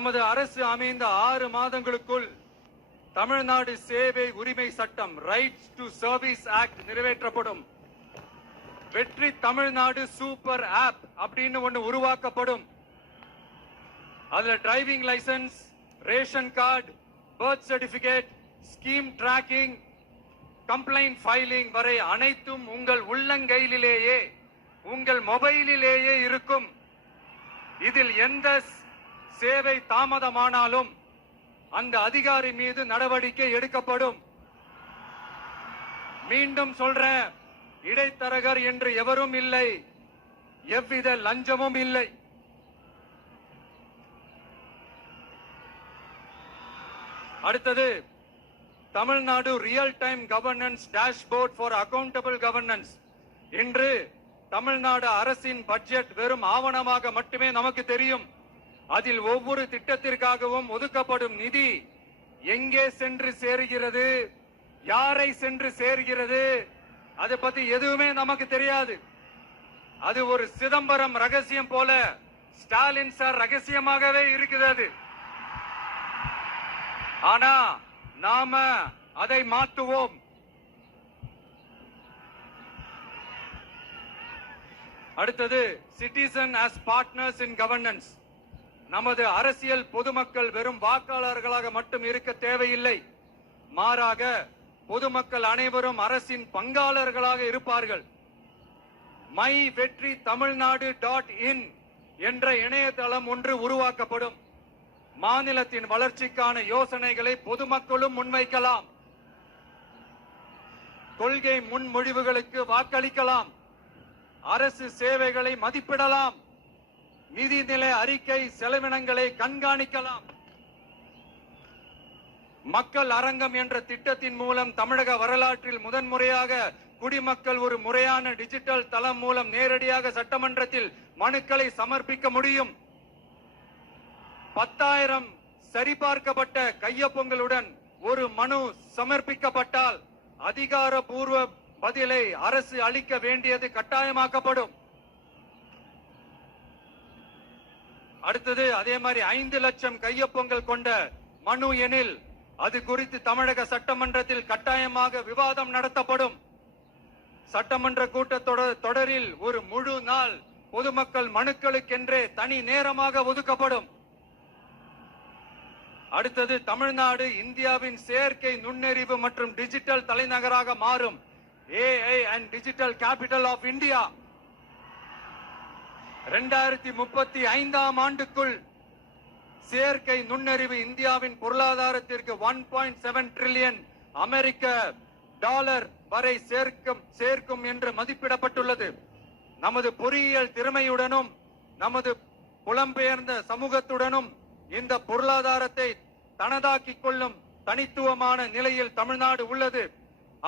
நமது அரசு அமைந்த 6 மாதங்களுக்குள் தமிழ்நாடு சேவை உரிமை சட்டம் ரைட்ஸ் டு சர்வீஸ் ஆக்ட் நிறைவேற்றப்படும். வெற்றி தமிழ்நாடு சூப்பர் ஆப் அப்படின்னு ஒன்று உருவாக்கப்படும். அதுல driving licence, ration card, birth certificate, scheme tracking, complaint filing வரை அனைத்தும் உங்கள் உள்ளங்கையிலேயே உங்கள் மொபைலிலேயே இருக்கும். இதில் எந்த சேவை தாமதமானாலும் அந்த அதிகாரி மீது நடவடிக்கை எடுக்கப்படும். மீண்டும் சொல்றேன், இடைத்தரகர் என்று எவரும் இல்லை, எவ்வித லஞ்சமும் இல்லை. அடுத்தது Tamil Nadu real time governance dashboard for accountable governance. இன்று தமிழ்நாடு அரசின் பட்ஜெட் வெறும் ஆவணமாக மட்டுமே நமக்கு தெரியும். அதில் ஒவ்வொரு திட்டத்திற்காகவும் ஒதுக்கப்படும் நிதி எங்கே சென்று சேருகிறது, யாரை சென்று சேர்கிறது, அதை பத்தி எதுவுமே நமக்கு தெரியாது. அது ஒரு சிதம்பரம் ரகசியம் போல ஸ்டாலின் சார் ரகசியமாகவே இருக்குது. ஆனா நாம அதை மாற்றுவோம். அடுத்தது citizen as partners in governance. நமது அரசியல் பொதுமக்கள் வெறும் வாக்காளர்களாக மட்டும் இருக்க தேவையில்லை. மாறாக பொதுமக்கள் அனைவரும் அரசின் பங்காளர்களாக இருப்பார்கள். மை வெற்றி தமிழ்நாடு .in என்ற இணையதளம் ஒன்று உருவாக்கப்படும். மாநிலத்தின் வளர்ச்சிக்கான யோசனைகளை பொதுமக்களும் முன்வைக்கலாம். கொள்கை முன்மொழிவுகளுக்கு வாக்களிக்கலாம். அரசு சேவைகளை மதிப்பிடலாம். நிதிநிலை அறிக்கை செலவினங்களை கண்காணிக்கலாம். மக்கள் அரங்கம் என்ற திட்டத்தின் மூலம் தமிழக வரலாற்றில் முதன்முறையாக குடிமக்கள் ஒரு முறையான டிஜிட்டல் தளம் மூலம் நேரடியாக சட்டமன்றத்தில் மனுக்களை சமர்ப்பிக்க முடியும். 10,000 சரிபார்க்கப்பட்ட கையொப்பங்களுடன் ஒரு மனு சமர்ப்பிக்கப்பட்டால் அதிகாரப்பூர்வ பதிலை அரசு அளிக்க வேண்டியது கட்டாயமாக்கப்படும். அடுத்தது அதே மாதிரி 5 லட்சம் கையொப்பங்கள் கொண்ட மனு எனில் அது குறித்து தமிழக சட்டமன்றத்தில் கட்டாயமாக விவாதம் நடத்தப்படும். சட்டமன்ற கூட்டத்தொடரில் ஒரு முழு நாள் பொதுமக்கள் மனுக்களுக்கென்றே தனி நேரமாக ஒதுக்கப்படும். அடுத்தது தமிழ்நாடு இந்தியாவின் செயற்கை நுண்ணறிவு மற்றும் டிஜிட்டல் தலைநகராக மாறும். AI and Digital Capital of India. 2035 ஆண்டுக்குள் செயற்கை நுண்ணறிவு இந்தியாவின் பொருளாதாரத்திற்கு 1.7 டிரில்லியன் அமெரிக்க டாலர் வரை சேர்க்கும் என்று மதிப்பிடப்பட்டுள்ளது. நமது பொறியியல் திறமையுடனும் நமது புலம்பெயர்ந்த சமூகத்துடனும் இந்த பொருளாதாரத்தை தனதாக்கிக் கொள்ளும் தனித்துவமான நிலையில் தமிழ்நாடு உள்ளது.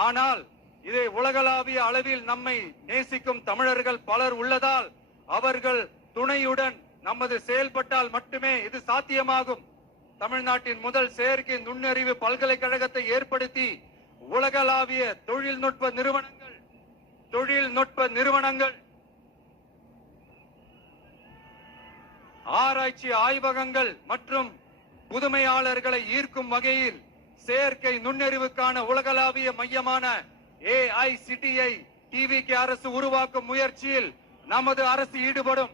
ஆனால் இதை உலகளாவிய அளவில் நம்மை நேசிக்கும் தமிழர்கள் பலர் உள்ளதால் அவர்கள் துணையுடன் நமது செயல்பட்டால் மட்டுமே இது சாத்தியமாகும். தமிழ்நாட்டின் முதல் செயற்கை நுண்ணறிவு பல்கலைக்கழகத்தை ஏற்படுத்தி உலகளாவிய தொழில்நுட்ப நிறுவனங்கள் ஆராய்ச்சி ஆய்வகங்கள் மற்றும் புதுமையாளர்களை ஈர்க்கும் வகையில் செயற்கை நுண்ணறிவுக்கான உலகளாவிய மையமான AICTI TVK அரசு உருவாக்கும் முயற்சியில் நமது அரசு ஈடுபடும்.